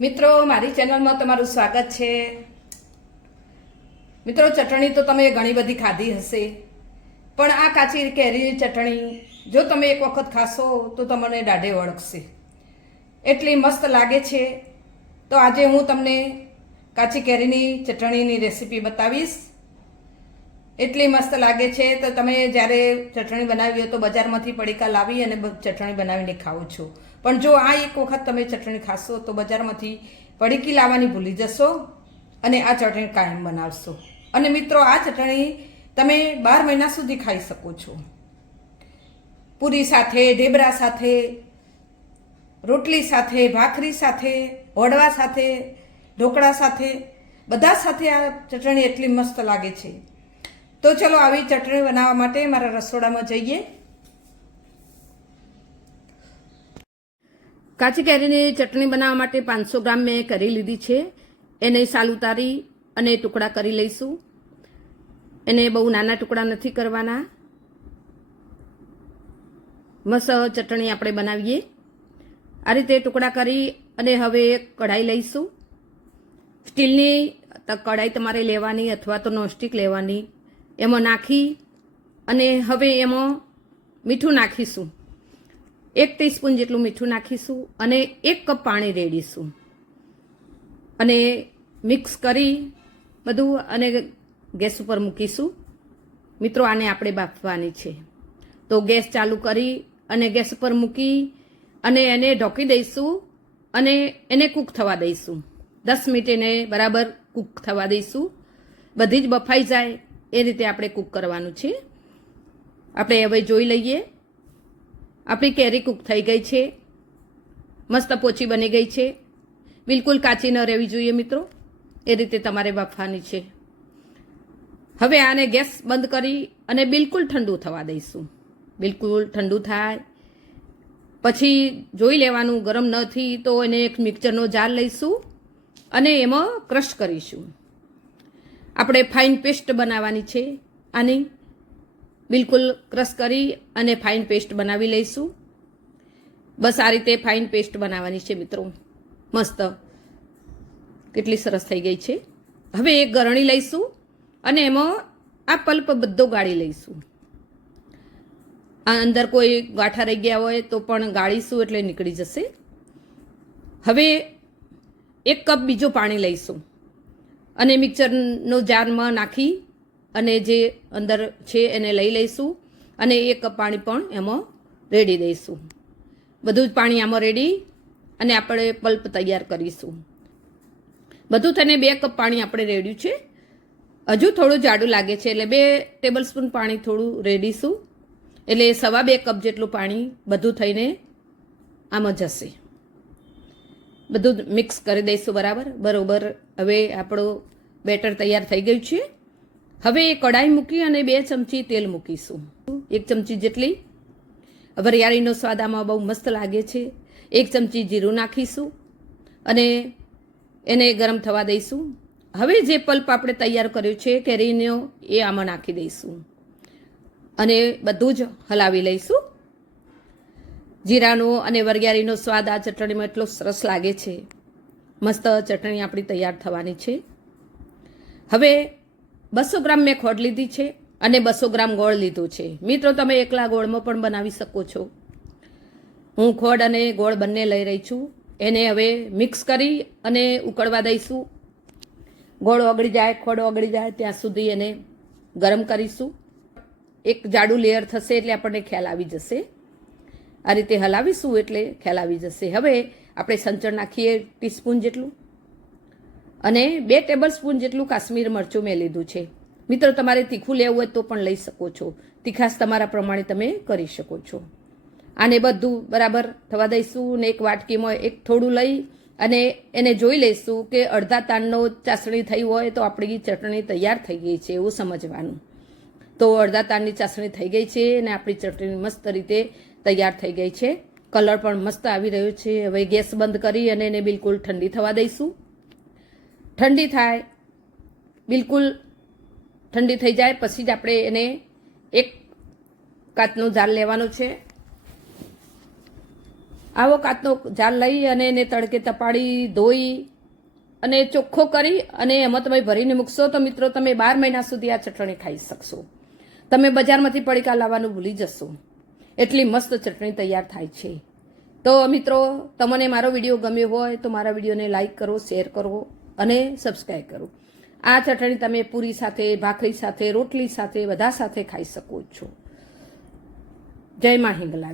મિત્રો મારી ચેનલમાં તમારું સ્વાગત છે। મિત્રો ચટણી તો તમે ઘણી બધી ખાધી હશે, પણ આ કાચી કેરીની ચટણી જો તમે એક વખત ખાશો તો તમને દાઢે વળગશે, એટલી મસ્ત લાગે છે। તો આજે હું તમને કાચી કેરીની ચટણીની રેસીપી બતાવીશ। એટલી મસ્ત લાગે છે તો તમે જ્યારે ચટણી બનાવી હોય તો બજારમાંથી પડીકા લાવી અને ચટણી બનાવીને ખાઓ છો, પણ જો આ એક વખત તમે ચટણી ખાશો તો બજારમાંથી પડીકી લાવવાની ભૂલી જશો અને આ ચટણી કાયમ બનાવશો। અને મિત્રો આ ચટણી તમે 12 મહિના સુધી ખાઈ શકો છો, પૂરી સાથે, ઢેબરા સાથે, રોટલી સાથે, ભાખરી સાથે, ઓળવા સાથે, ઢોકળા સાથે, બધા સાથે આ ચટણી એટલી મસ્ત લાગે છે। તો ચલો આવી ચટણી બનાવવા માટે મારા રસોડામાં જઈએ। કાચી કેરીની ચટણી બનાવવા માટે 500 ગ્રામ મેં કરી લીધી છે। એને સાલ ઉતારી અને ટુકડા કરી લઈશું। એને બહુ નાના ટુકડા નથી કરવાના। મસ્ત ચટણી આપણે બનાવીએ। આ રીતે ટુકડા કરી અને હવે કઢાઈ લઈશું। સ્ટીલની કઢાઈ તમારે લેવાની અથવા તો નોનસ્ટિક લેવાની। એમાં નાખી અને હવે એમાં મીઠું નાખીશું। 1 ટીસ્પૂન જેટલું મીઠું નાખીશું અને 1 કપ પાણી રેડીશું અને મિક્સ કરી બધું અને ગેસ ઉપર મૂકીશું। મિત્રો આને આપણે બાફવાની છે, તો ગેસ ચાલુ કરી અને ગેસ ઉપર મૂકી અને એને ઢોકી દઈશું અને એને કૂક થવા દઈશું। 10 મિનિટ એને બરાબર કૂક થવા દઈશું, બધી જ બફાઈ જાય એ રીતે આપણે કૂક કરવાનું છે। આપણે હવે જોઈ લઈએ, આપણી કેરી કૂક થઈ ગઈ છે, મસ્ત પોચી બની ગઈ છે, બિલકુલ કાચી ન રહેવી જોઈએ મિત્રો, એ રીતે તમારે બાફવાની છે। હવે આને ગેસ બંધ કરી અને બિલકુલ ઠંડુ થવા દઈશું। બિલકુલ ઠંડુ થાય પછી જોઈ લેવાનું, ગરમ નથી તો એને એક મિક્સરનો જાર લઈશું અને એમાં ક્રશ કરીશું। આપણે ફાઇન પેસ્ટ બનાવવાની છે આની, બિલકુલ ક્રશ કરી અને ફાઇન પેસ્ટ બનાવી લઈશું। બસ આ રીતે ફાઇન પેસ્ટ બનાવવાની છે મિત્રો, મસ્ત કેટલી સરસ થઈ ગઈ છે। હવે એક ગરણી લઈશું અને એમાં આ પલ્પ બધો ગાળી લઈશું। આ અંદર કોઈ ગાંઠા રહી ગયા હોય તો પણ ગાળીશું એટલે નીકળી જશે। હવે 1 કપ બીજું પાણી લઈશું અને મિક્સરનો જારમાં નાખી અને જે અંદર છે એને લઈ લઈશું અને 1 કપ પાણી પણ એમાં રેડી દઈશું। બધું જ પાણી આમાં રેડી અને આપણે પલ્પ તૈયાર કરીશું। બધું થઈને 2 કપ પાણી આપણે રેડ્યું છે। હજુ થોડું જાડું લાગે છે એટલે 2 ટેબલ સ્પૂન પાણી થોડું રેડીશું, એટલે 2.25 કપ જેટલું પાણી બધું થઈને આમાં જશે। બધું મિક્સ કરી દઈશું બરોબર। હવે આપણું બેટર તૈયાર થઈ ગયું છે। હવે કઢાઈ મૂકી અને 2 ચમચી તેલ મૂકીશું, 1 ચમચી જેટલી વરિયાળીનો સ્વાદ આમાં બહુ મસ્ત લાગે છે। 1 ચમચી જીરું નાખીશું અને એને ગરમ થવા દઈશું। હવે જે પલ્પ આપણે તૈયાર કર્યું છે કેરીનો એ આમાં નાખી દઈશું અને બધું જ હલાવી લઈશું। જીરાનો અને વરિયાળીનો સ્વાદ આ ચટણીમાં એટલો સરસ લાગે છે, મસ્ત ચટણી આપણી તૈયાર થવાની છે। હવે 200 ગ્રામ મેં ખોડ લીધી છે અને 200 ગ્રામ ગોળ લીધો છે। મિત્રો તમે એકલા ગોળમાં પણ બનાવી શકો છો, હું ખોડ અને ગોળ બંને લઈ રહી છું। એને હવે મિક્સ કરી અને ઉકળવા દઈશું। ગોળ ઓગળી જાય, ખોડ ઓગળી જાય ત્યાં સુધી એને ગરમ કરીશું। એક જાડું લેયર થશે એટલે આપણને ખ્યાલ આવી જશે, આ રીતે હલાવીશું એટલે ખ્યાલ આવી જશે। હવે આપણે સંચળ નાખીએ ટીસ્પૂન જેટલું અને 2 ટેબલ સ્પૂન જેટલું કાશ્મીર મરચું મેં લીધું છે। મિત્રો તમારે તીખું લેવું હોય તો પણ લઈ શકો છો, તીખાશ તમારા પ્રમાણે તમે કરી શકો છો। આને બધું બરાબર થવા દઈશું ને એક વાટકીમાં એક થોડું લઈ અને એને જોઈ લઈશું કે અડધા તાણનો ચાસણી થઈ હોય તો આપણી ચટણી તૈયાર થઈ ગઈ છે એવું સમજવાનું। તો અડધા તાણની ચાસણી થઈ ગઈ છે અને આપણી ચટણી મસ્ત રીતે તૈયાર થઈ ગઈ છે, કલર પણ મસ્ત આવી રહ્યો છે। હવે ગેસ બંધ કરી અને એને બિલકુલ ઠંડી થવા દઈશું। ઠંડી થાય, બિલકુલ ઠંડી થઈ જાય પછી જ આપણે એને એક કાચનો જાર લેવાનો છે આવો કાચનો જાર લઈ અને એને તડકે તપાડી ધોઈ અને ચોખ્ખો કરી અને એમાં તમે ભરીને મૂકશો તો મિત્રો તમે 12 મહિના સુધી આ ચટણી ખાઈ શકશો. તમે બજારમાંથી પડીકા લાવવાનું ભૂલી જશો, એટલી મસ્ત ચટણી તૈયાર થાય છે. તો મિત્રો તમને મારો વિડીયો ગમ્યો હોય તો મારા વિડીયોને લાઈક કરો, શેર કરો અને સબસ્ક્રાઈબ કરો. આ ચટણી તમે પૂરી સાથે, ભાખરી સાથે, રોટલી સાથે, બધા સાથે ખાઈ શકો છો. જય મા હિંગલાજ.